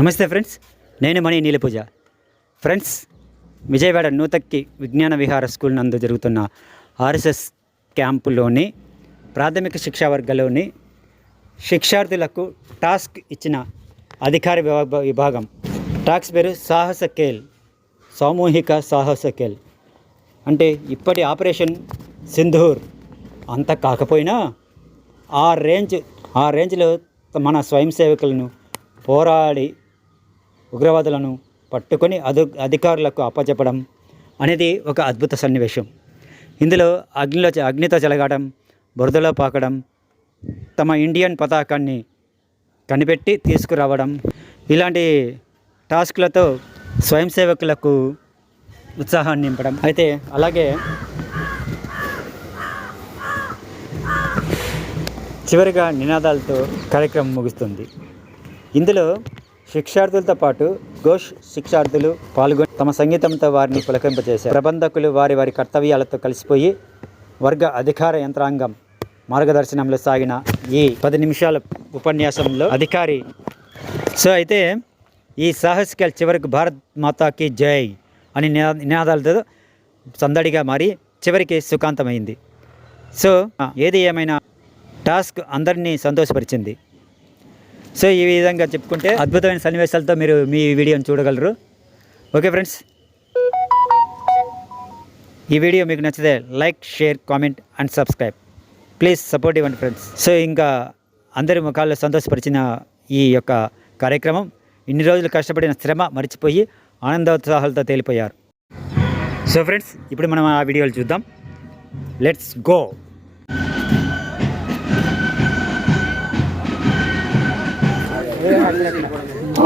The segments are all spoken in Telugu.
నమస్తే ఫ్రెండ్స్, నేను మణి నీలపూజ. ఫ్రెండ్స్, విజయవాడ నూతక్కి విజ్ఞాన విహార స్కూల్ నందు జరుగుతున్న ఆర్ఎస్ఎస్ క్యాంపులోని ప్రాథమిక శిక్షా వర్గంలోని శిక్షార్థులకు టాస్క్ ఇచ్చిన అధికార విభాగం. టాస్క్ పేరు సాహస కేల్, సామూహిక సాహస కేల్. అంటే ఇప్పటి ఆపరేషన్ సింధూర్ అంత కాకపోయినా ఆ రేంజ్లో మన స్వయం సేవకులను పోరాడి ఉగ్రవాదులను పట్టుకొని అధికారులకు అప్పచెప్పడం అనేది ఒక అద్భుత సన్నివేశం. ఇందులో అగ్నితో చెలగాటం, బురదలో పాకడం, తమ ఇండియన్ పతాకాన్ని కనిపెట్టి తీసుకురావడం, ఇలాంటి టాస్క్లతో స్వయం సేవకులకు ఉత్సాహాన్ని నింపడం. అయితే అలాగే చివరిగా నినాదాలతో కార్యక్రమం ముగుస్తుంది. ఇందులో శిక్షార్థులతో పాటు ఘోష్ శిక్షార్థులు పాల్గొని తమ సంగీతంతో వారిని పులకింపజేశారు. ప్రబంధకులు వారి కర్తవ్యాలతో కలిసిపోయి వర్గ అధికార యంత్రాంగం మార్గదర్శనంలో సాగిన ఈ 10 నిమిషాల ఉపన్యాసంలో అధికారి అయితే ఈ సాహసికల్ చివరికి భారత్ మాతాకి జై అని నినాదాలతో సందడిగా మారి చివరికి సుఖాంతమైంది. ఏది ఏమైనా టాస్క్ అందరినీ సంతోషపరిచింది. ఈ విధంగా చెప్పుకుంటే అద్భుతమైన సన్నివేశాలతో మీరు మీ వీడియోని చూడగలరు. ఓకే ఫ్రెండ్స్, ఈ వీడియో మీకు నచ్చితే like, share, comment and subscribe. Please support ఇవ్వండి ఫ్రెండ్స్. ఇంకా అందరి ముఖాల్లో సంతోషపరిచిన ఈ యొక్క కార్యక్రమం ఇన్ని రోజులు కష్టపడిన శ్రమ మర్చిపోయి ఆనందోత్సాహాలతో తేలిపోయారు. ఫ్రెండ్స్, ఇప్పుడు మనం ఆ వీడియోలు చూద్దాం. Let's go.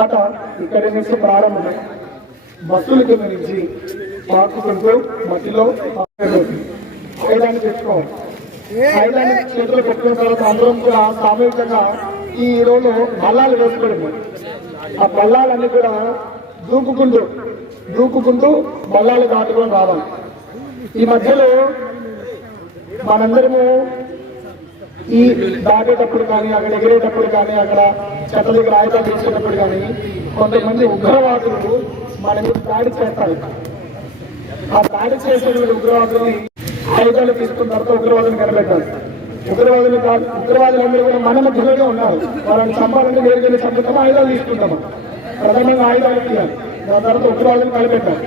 ఆట ఇక్కడి నుంచి ప్రారంభమై బస్సుల కింద నుంచి పాకుకుంటూ మధ్యలో ఐదాన్ని తెచ్చుకోవాలి. ఐదాన్ని చేతిలో పెట్టుకున్న తర్వాత అందరం కూడా సామూహికంగా ఈ రోజు బల్లాలు వేసుకోవడం. ఆ బల్లాలన్నీ కూడా దూకుకుంటూ బల్లాలు దాటుకొని రావాలి. ఈ మధ్యలో మనందరము ఈ దాటేటప్పుడు కానీ, అక్కడ ఎగిరేటప్పుడు కానీ, అక్కడ చెత్త దగ్గర ఆయుధాలు తీసుకున్నప్పుడు కానీ కొంతమంది ఉగ్రవాదులు మన మీద దాడి చేస్తారు. ఆ దాడి చేసేటువంటి ఉగ్రవాదుల్ని ఆయుధాలు తీసుకున్న తర్వాత ఉగ్రవాదులు కనిపెట్టాలి. ఉగ్రవాదులందరూ కూడా మన మధ్యలోనే ఉన్నారు. వాళ్ళని చంపాలంటే వేరుగా చంపుతామా, ఆయుధాలు తీసుకుంటామా? ప్రథమంగా ఆయుధాలు తీయాలి, దాని తర్వాత ఉగ్రవాదులు కనిపెట్టాలి.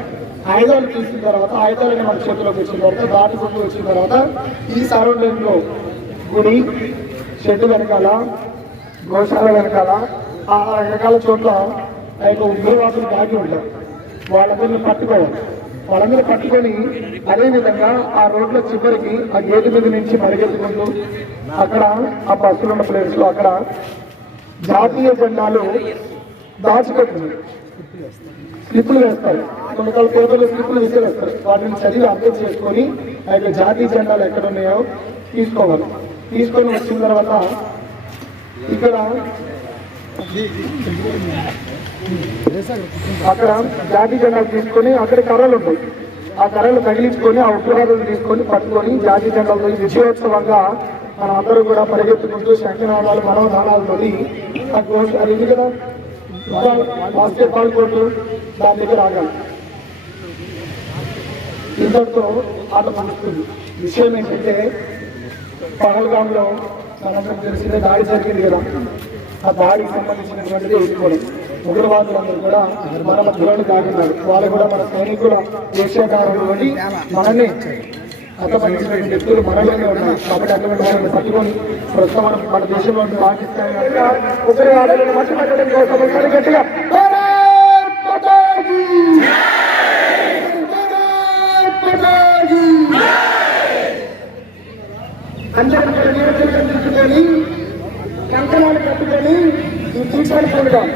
ఆయుధాలు తీసుకున్న తర్వాత ఆయుధాలని మన చేతిలోకి వచ్చిన తర్వాత దాటుకుంటూ వచ్చిన తర్వాత ఈ సరౌండింగ్ లో గుడి, షెడ్డు వెనకాల, గోశాల వెనకాల, ఆ రకరకాల చోట్ల ఆయన ఉగ్రవాదులు దాగి ఉంటారు. వాళ్ళందరినీ పట్టుకొని అదేవిధంగా ఆ రోడ్ల చివరికి ఆ గేటు మీద నుంచి మరిగెత్తుకుంటూ అక్కడ ఆ బస్సులు ఉన్న ప్లేస్ లో అక్కడ జాతీయ జెండాలు దాచిపెట్టింది స్లిప్పులు వేస్తారు. కొన్ని పేపర్లు స్లిప్పులు విసిరేస్తారు. వాటిని చదివి అర్థం చేసుకొని ఆ యొక్క జాతీయ జెండాలు ఎక్కడ ఉన్నాయో తీసుకొని వచ్చిన తర్వాత ఇక్కడ అక్కడ జాతీయ జెండాలు తీసుకొని అక్కడ కర్రలు ఉంటాయి. ఆ కర్రలు తగిలించుకొని ఆ ఉగ్రవాదులు తీసుకొని పట్టుకొని జాతీయ జెండాలతో విజయోత్సవంగా మనం అందరూ కూడా పరిగెత్తుకుంటూ శంఖనాదాలు, మనోదానాలతో అది ఇది కదా బాస్కెట్బాల్ కోర్టు దాని దగ్గర ఆగాలి. ఇంతటితో ఆట ముగుస్తుంది. విషయం ఏంటంటే పహల్గామ్లో మనందరికి తెలిసిన దాడి జరిగింది కదా, ఆ దాడికి సంబంధించినటువంటిది ఎదుర్కోవడం. ఉగ్రవాదులందరూ కూడా మన మధ్యలోనే దాటున్నారు. వాళ్ళు కూడా మన సైనికుల దేశకారులు అని మనల్ని హతపరిచినటువంటి వ్యక్తులు మనలోనే ఉన్నారు. కాబట్టి అటువంటి వాళ్ళని పట్టుకొని ప్రస్తుతం మన దేశంలో పాకిస్తాన్ ఉగ్రవాదులను మట్టుపెట్టడం కోసం గట్టిగా అందరూ తీసుకొని కంకణాలు కట్టుకొని ఈ తీసుకుంటాం.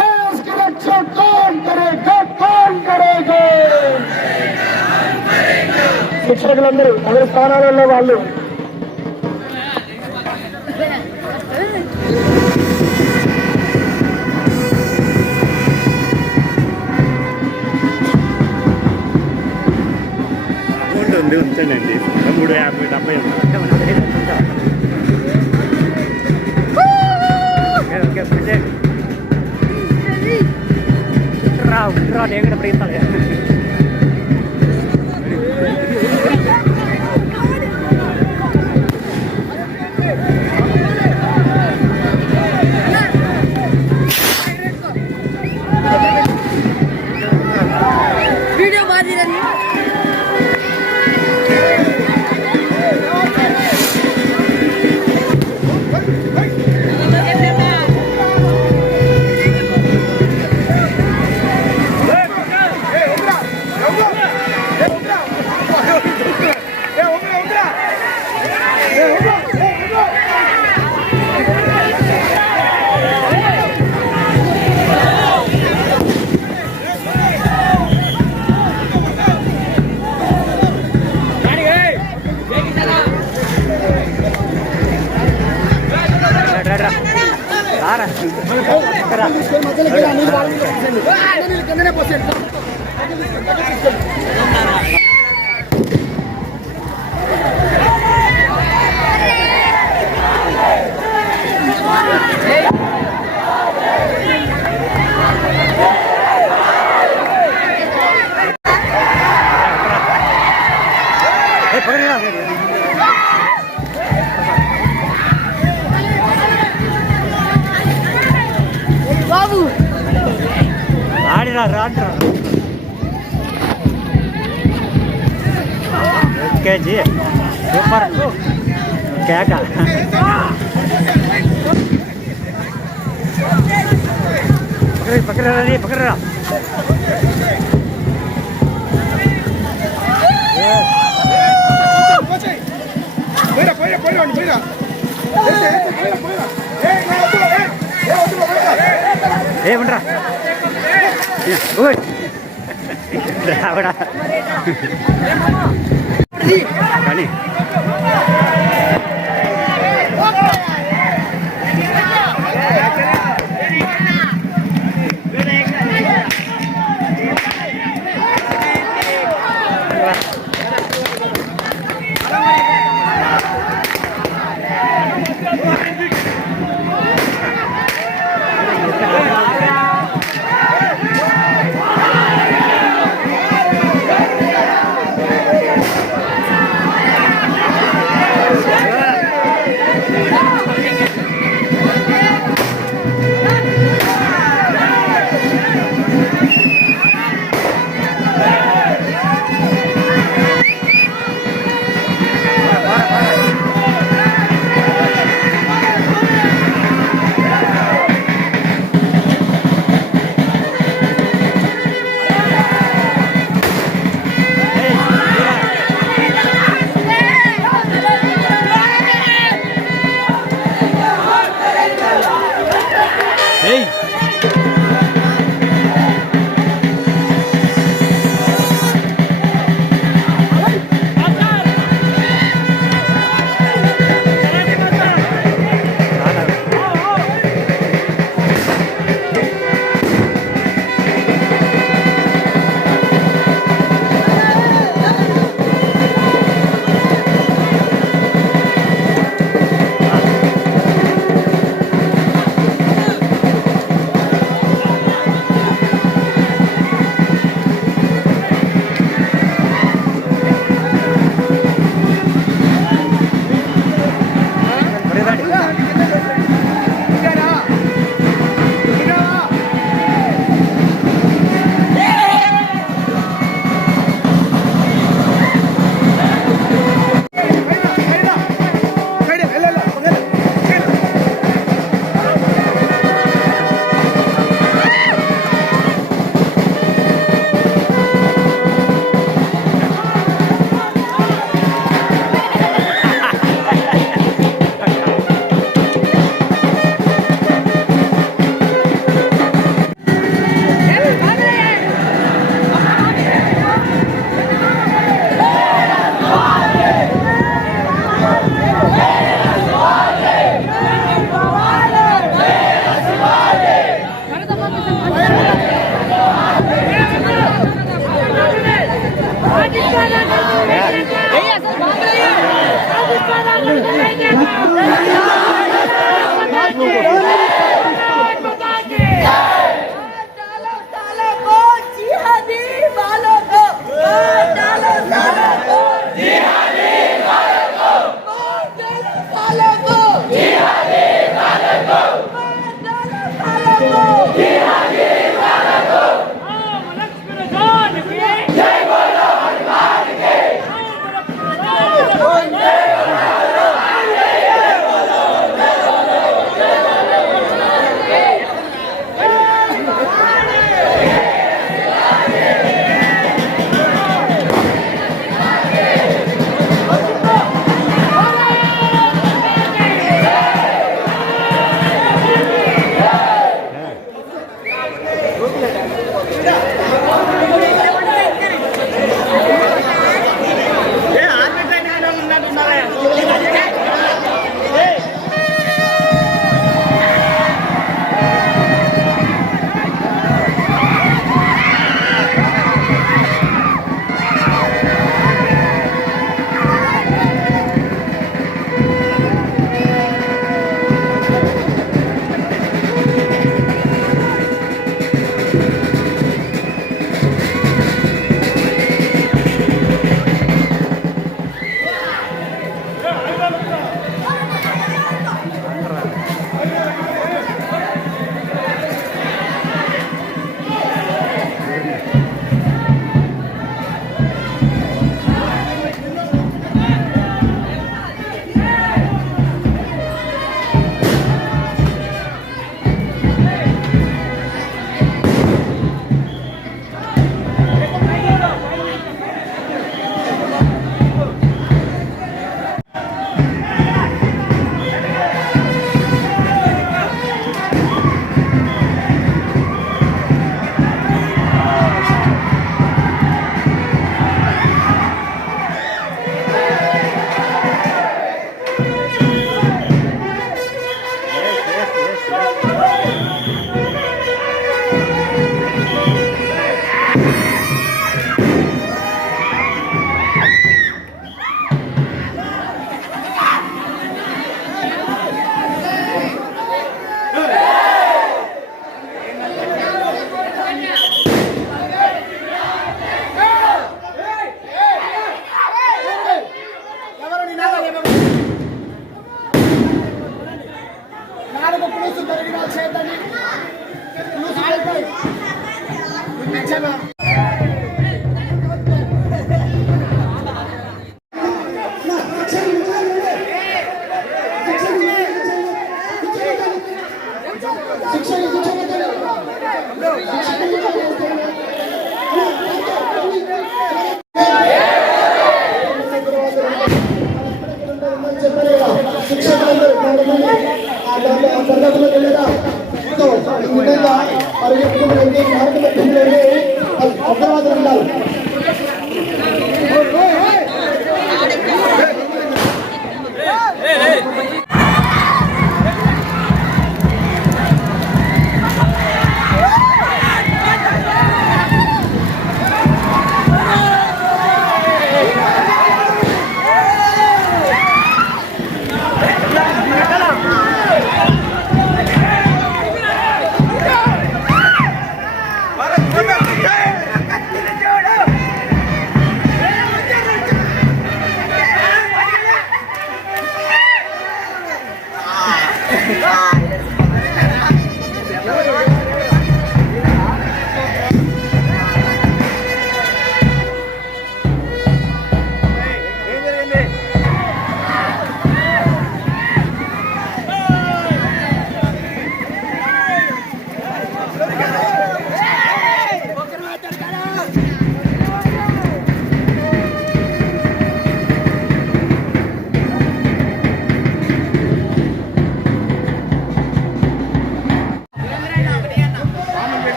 देश की रक्षा कौन करेगा, कौन करेगा? శిక్షకులందరూ ఎవరి స్థానాలలో వాళ్ళు ఉంది ఉంచండి. 350 ఎక్కడ ప్రీతాలి वीडियो बाजी रही बाबू ఆడిరా రాండ్రా ఓకే జీ సూపర్ కేక పక్కరా నీ పక్కరా ఏమంటారా కానీ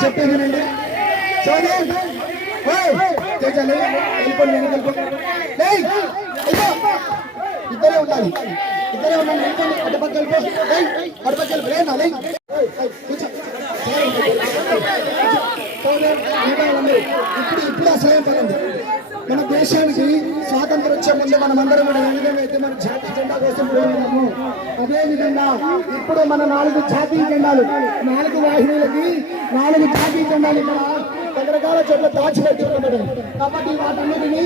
చెప్పేదేనండి ఇద్దరే ఉండాలి ఇప్పుడు అసహ్యం పడింది. మన దేశానికి స్వాతంత్రం వచ్చే ముందు మనమందరం కూడా అయితే మన జాతీయ జెండా కోసం పోరాడాము. అదే విధంగా ఇప్పుడు మన 4 జాతీయ జెండాలు 4 వాహినీలకి 4 జాతీయ జెండాలు ఇక్కడ రకరకాల చోట్ల దాచిపెట్టుకుంటారు. కాబట్టి వాటన్నిటిని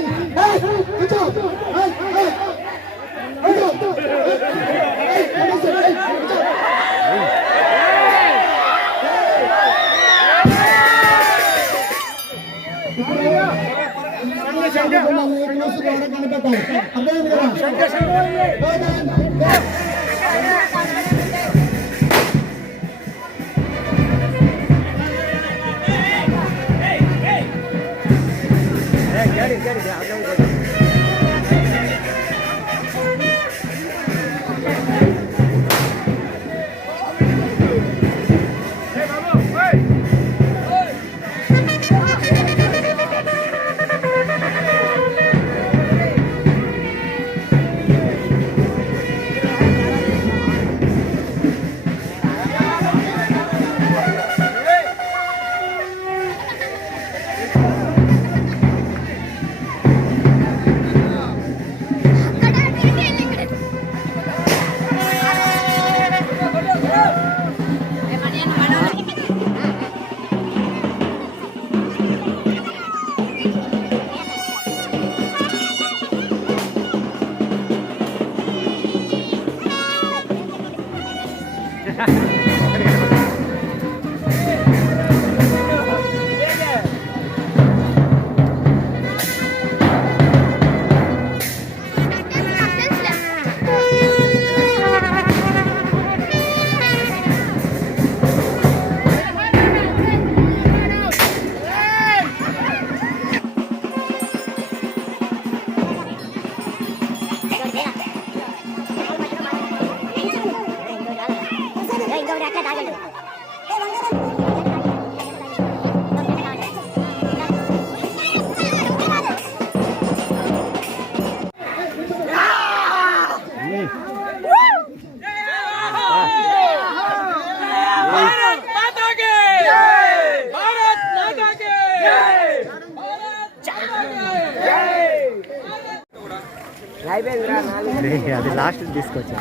అది లాస్ట్ తీసుకొచ్చా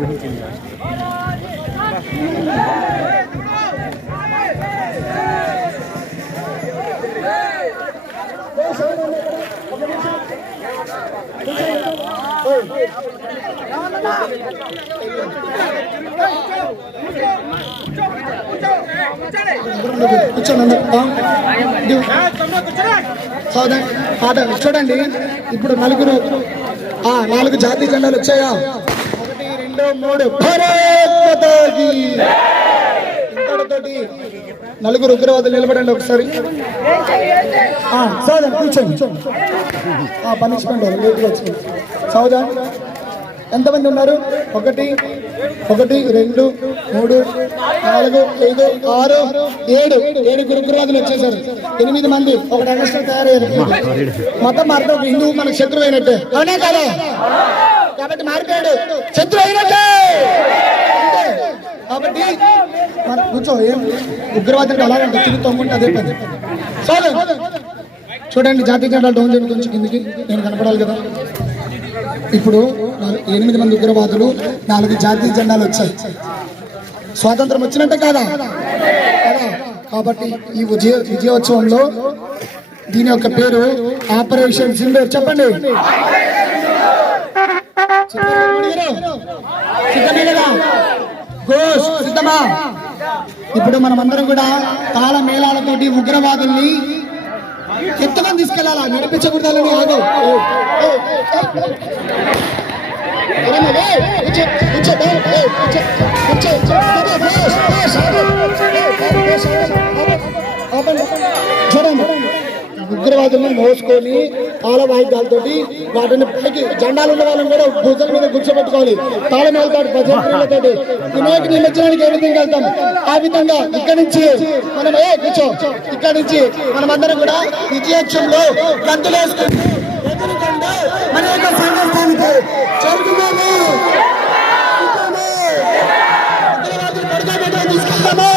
ఊహించింది చూడండి ఇప్పుడు 4 జాతీయ జెండాలు వచ్చాయా? 1 2 3 ఇంతటితోటి 4 ఉగ్రవాదులు నిలబడండి ఒకసారి. సౌదన్ కూర్చోండి. పనిష్మెంట్ సౌదన్ ఎంతమంది ఉన్నారు? 1 2 3 4 5 6 7 ఉగ్రవాదులు వచ్చేసారు. 8 మంది ఒక అగస్టర్ తయారయ్యారు. మతం మారితే హిందూ మనకు శత్రువు అయినట్టే, అవునా కదా? కాబట్టి మారిపోయాడు, శత్రువు అయినట్టే. కాబట్టి మనం కూర్చో. ఏం ఉగ్రవాదం అలాగంటే తిరుగుతోముంటే అదే పని. చూడండి జాతీయ జెండాలు డౌన్ చేయండి కొంచెం కిందికి, నేను కనపడాలి కదా. ఇప్పుడు 8 మంది ఉగ్రవాదులు 4 జాతీయ జెండాలు వచ్చాయి. స్వాతంత్రం వచ్చినట్టే కాదా? కాబట్టి ఈ విజయోత్సవంలో దీని యొక్క పేరు ఆపరేషన్ సింధూర్. చెప్పండి. సిద్ధమా? ఇప్పుడు మనమందరం కూడా తాళ మేళాలతోటి ఉగ్రవాదుల్ని ఎత్తుకొని తీసుకెళ్ళాలా, నడిపించకూడదని ఆగు. చూడండి, ఉగ్రవాదుల్ని మోసుకొని ఆలవాయిద్యాలతో వాటిని పైకి జెండాలు ఉన్న వాళ్ళని కూడా భుజాల మీద కూర్చోబెట్టుకోవాలి. తాళమేలతో భజనతో వినాయక నిమజ్జనానికి ఏ విధంగా వెళ్తాం ఆ విధంగా ఇక్కడి నుంచి మనం కూర్చో ఇక్కడి నుంచి మనమందరం కూడా విజయోత్సవంలో గంతులు వేసుకుంటూ మన యొక్క సంఘస్థానికి చేరుకున్నాము. ఉగ్రవాదులు పడుకోబెట్టి తీసుకెళ్తాము.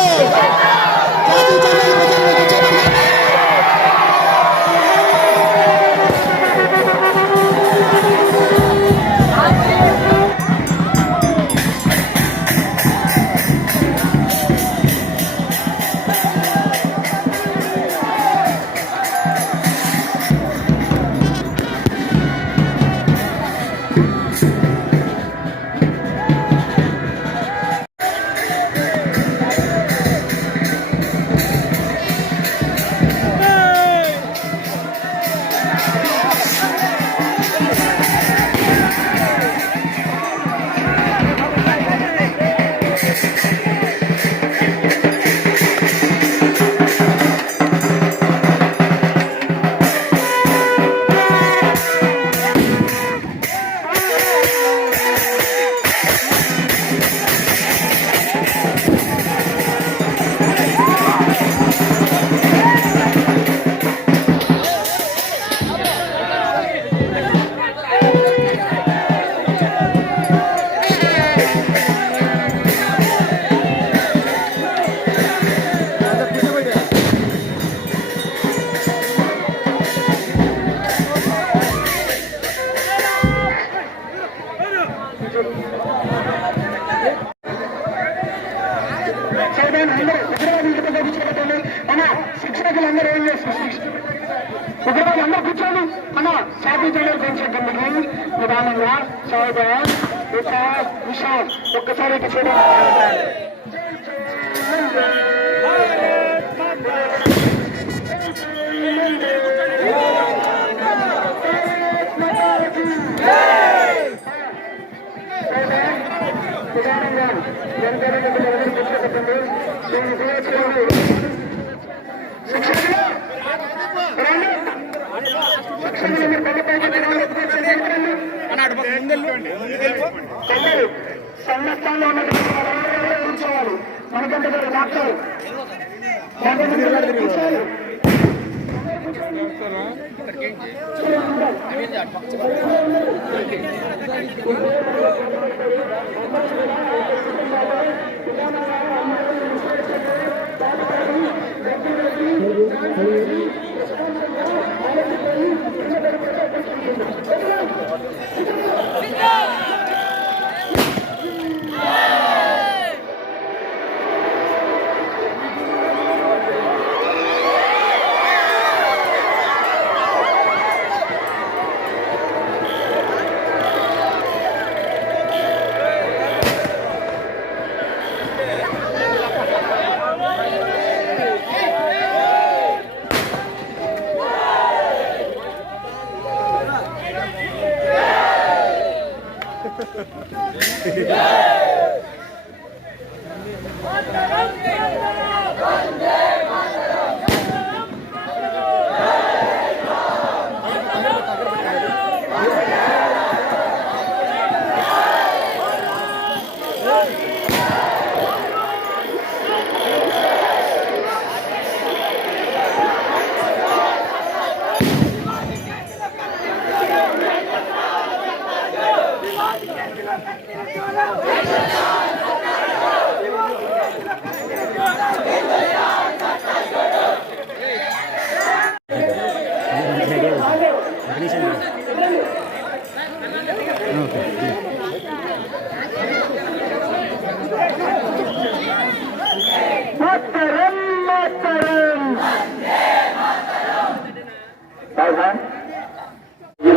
శిక్షకులందరూ ఏం చేస్తారు? ఒకవేళ అందరూ కూర్చోండి అన్న షాపింగ్ చేయడం పెంచేటందుకు నిదానంగా సౌద విషయం ఒక్కసారి ఇటు చూడండి. సంఘస్థానంలో ఉన్న కూర్చోవాలి. మనకంటే డాక్టర్ కూర్చోవాలి.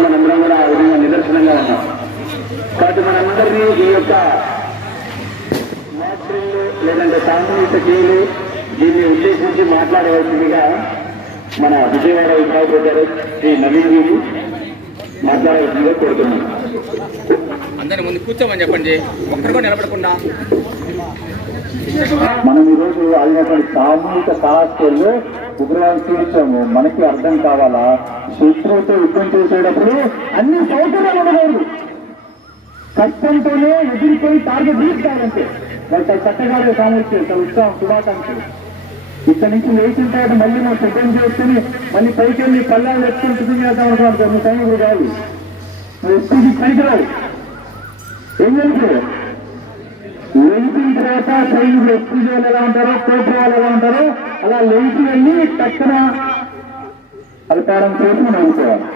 మనందరం కూడా ఆ విధంగా నిదర్శనంగా ఉన్నాం. కాబట్టి మనందరినీ ఈ యొక్క మాటలు లేదంటే సామూహిక క్రియలు దీన్ని ఉద్దేశించి మాట్లాడవలసిందిగా మన విజయవాడ విభాగం గారు శ్రీ నవీన్ గారు మాట్లాడాల్సిందిగా కోరుతున్నాను. అందరి ముందు కూర్చోమని చెప్పండి, ఒక్కరు కూడా నిలబడకుండా. మనం ఈరోజు అయినటువంటి సామూహిక కళాశాలలో ఉగ్రవాదం చూపించాము. మనకి అర్థం కావాలా, శత్రువుతో యుద్ధం చేసేటప్పుడు అన్ని సౌకర్యాలు ఉండకూడదు, కష్టంతోనే ఎదిరిపోయి టార్గెట్ రీచ్ కావాలంటే వాళ్ళ చట్టగానే సామర్థ్యం ఉత్సాహం శుభాకాంక్షలు. ఇక్కడ నుంచి లేచిన తర్వాత మళ్ళీ మనం సిద్ధం చేసుకుని మళ్ళీ పైకి వెళ్ళి పల్లాలు ఎత్తుకుని సిద్ధం చేద్దాం అనుకుంటాం. మీ సైనికులు కాదు, నువ్వు ఎత్తుకి పైకి రావు. ఏం తెలుసు, లేచిన తర్వాత సైనికులు ఎత్తుకు వాళ్ళు ఎలా ఉంటారో, కోర్టు వాళ్ళు ఎలా ఉంటారో అలా లేచి వెళ్ళి తక్షణ అల్పారం చేసి మనం అనుకోవాలి.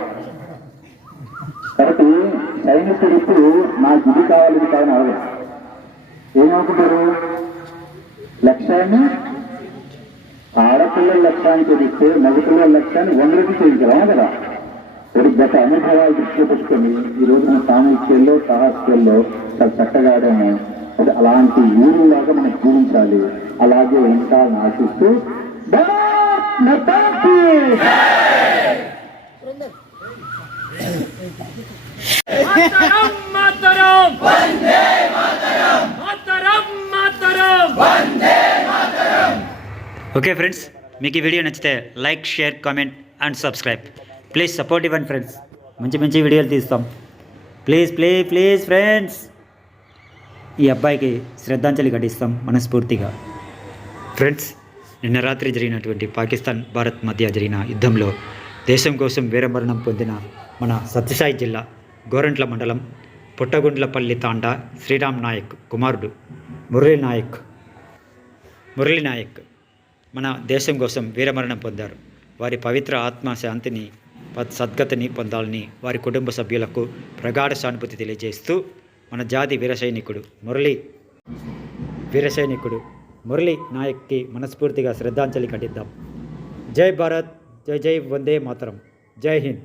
కాబట్టి సైనికుడు ఇప్పుడు నాకు ఇది కావాలి ఇది కావాలని అడగదు. ఏమనుకుంటారు, లక్ష్యాన్ని ఆడపిల్లల లక్ష్యాన్ని చేస్తే మగపిల్లల లక్ష్యాన్ని 100 రెట్లు చేయించగలమా కదా. ఒక గత అనుభవాలు దృష్టిలో పెట్టుకొని ఈ రోజు మన సామూహికల్లో సాహస్యంలో చాలా చక్కగా ఆడాము. అలాంటి ఊరులాగా మనం జీవించాలి, అలాగే ఉంటాలని ఆశిస్తూ ఓకే ఫ్రెండ్స్, మీకు ఈ వీడియో నచ్చితే like, share, comment and subscribe. Please support ఇవ్వండి ఫ్రెండ్స్, మంచి మంచి వీడియోలు తీస్తాం. ప్లీజ్ ఫ్రెండ్స్, ఈ అబ్బాయికి శ్రద్ధాంజలి ఘటిస్తాం మనస్ఫూర్తిగా. ఫ్రెండ్స్, నిన్న రాత్రి జరిగినటువంటి పాకిస్తాన్ భారత్ మధ్య జరిగిన యుద్ధంలో దేశం కోసం వీరమరణం పొందిన మన సత్యసాయి జిల్లా గోరంట్ల మండలం పుట్టగుండ్లపల్లి తాండా శ్రీరామ్ నాయక్ కుమారుడు మురళీ నాయక్ మన దేశం కోసం వీరమరణం పొందారు. వారి పవిత్ర ఆత్మ శాంతిని సద్గతిని పొందాలని వారి కుటుంబ సభ్యులకు ప్రగాఢ సానుభూతి తెలియజేస్తూ మన జాతి వీరసైనికుడు మురళీ నాయక్కి మనస్ఫూర్తిగా శ్రద్ధాంజలి ఘటిద్దాం. జై భారత్, జై వందే మాతరం, జై హింద్.